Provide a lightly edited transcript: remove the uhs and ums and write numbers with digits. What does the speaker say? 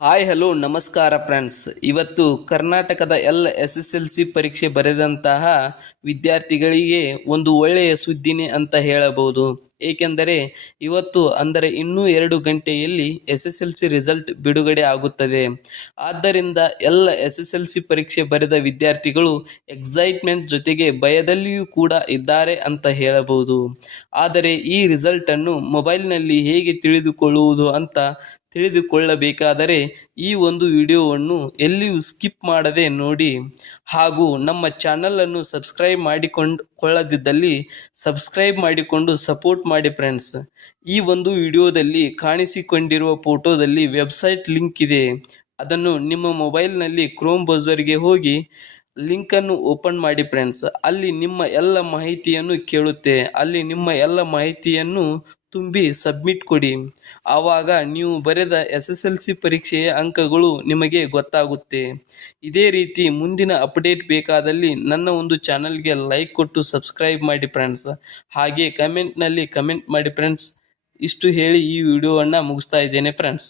Hi hello ನಮಸ್ಕಾರ friends. ಇವತ್ತು ಕರ್ನಾಟಕದ ಎಲ್ಲ SSLC ಪರೀಕ್ಷೆ ಬರೆದಂತಹ ವಿದ್ಯಾರ್ಥಿಗಳಿಗೆ ಒಂದು ಒಳ್ಳೆಯ ಸುದ್ದಿನೇ ಅಂತ ಹೇಳಬಹುದು. ಏಕೆಂದರೆ ಇವತ್ತು ಅಂದರೆ ಇನ್ನೂ 2 ಗಂಟೆಯಲ್ಲಿ SSLC ರಿಸಲ್ಟ್ ಬಿಡುಗಡೆ ಆಗುತ್ತದೆ. ಆದ್ದರಿಂದ ಎಲ್ಲ SSLC ಪರೀಕ್ಷೆ ಬರೆದ ವಿದ್ಯಾರ್ಥಿಗಳು ಎಕ್ಸೈಟ್ಮೆಂಟ್ ಜೊತೆಗೆ ಭಯದಲ್ಲಿಯೂ ಕೂಡ ಇದ್ದಾರೆ ಅಂತ ಹೇಳಬಹುದು. ಆದರೆ ಈ ರಿಸಲ್ಟನ್ನು ಮೊಬೈಲ್ನಲ್ಲಿ ಹೇಗೆ ತಿಳಿದುಕೊಳ್ಳುವುದು ಅಂತ ತಿಳಿದುಕೊಳ್ಳಬೇಕಾದರೆ ಈ ಒಂದು ವಿಡಿಯೋವನ್ನು ಎಲ್ಲಿಯೂ ಸ್ಕಿಪ್ ಮಾಡದೆ ನೋಡಿ. ಹಾಗೂ ನಮ್ಮ ಚಾನಲನ್ನು ಸಬ್ಸ್ಕ್ರೈಬ್ ಮಾಡಿಕೊಳ್ಳದಿದ್ದಲ್ಲಿ ಸಬ್ಸ್ಕ್ರೈಬ್ ಮಾಡಿಕೊಂಡು ಸಪೋರ್ಟ್ ಮಾಡಿ ಫ್ರೆಂಡ್ಸ್. ಈ ಒಂದು ವಿಡಿಯೋದಲ್ಲಿ ಕಾಣಿಸಿಕೊಂಡಿರುವ ಫೋಟೋದಲ್ಲಿ ವೆಬ್ಸೈಟ್ ಲಿಂಕ್ ಇದೆ. ಅದನ್ನು ನಿಮ್ಮ ಮೊಬೈಲ್ನಲ್ಲಿ ಕ್ರೋಮ್ ಬ್ರೌಸರ್ಗೆ ಹೋಗಿ ಲಿಂಕನ್ನು ಓಪನ್ ಮಾಡಿ ಫ್ರೆಂಡ್ಸ್. ಅಲ್ಲಿ ನಿಮ್ಮ ಎಲ್ಲ ಮಾಹಿತಿಯನ್ನು ಕೇಳುತ್ತೆ. ಅಲ್ಲಿ ನಿಮ್ಮ ಎಲ್ಲ ಮಾಹಿತಿಯನ್ನು ತುಂಬಿ ಸಬ್ಮಿಟ್ ಕೊಡಿ. ಆವಾಗ ನೀವು ಬರೆದ SSLC ಪರೀಕ್ಷೆಯ ಅಂಕಗಳು ನಿಮಗೆ ಗೊತ್ತಾಗುತ್ತೆ. ಇದೇ ರೀತಿ ಮುಂದಿನ ಅಪ್ಡೇಟ್ ಬೇಕಾದಲ್ಲಿ ನನ್ನ ಒಂದು ಚಾನಲ್ಗೆ ಲೈಕ್ ಕೊಟ್ಟು ಸಬ್ಸ್ಕ್ರೈಬ್ ಮಾಡಿ ಫ್ರೆಂಡ್ಸ್. ಹಾಗೆ ಕಮೆಂಟ್ನಲ್ಲಿ ಕಮೆಂಟ್ ಮಾಡಿ ಫ್ರೆಂಡ್ಸ್. ಇಷ್ಟು ಹೇಳಿ ಈ ವಿಡಿಯೋವನ್ನು ಮುಗಿಸ್ತಾ ಇದ್ದೇನೆ ಫ್ರೆಂಡ್ಸ್.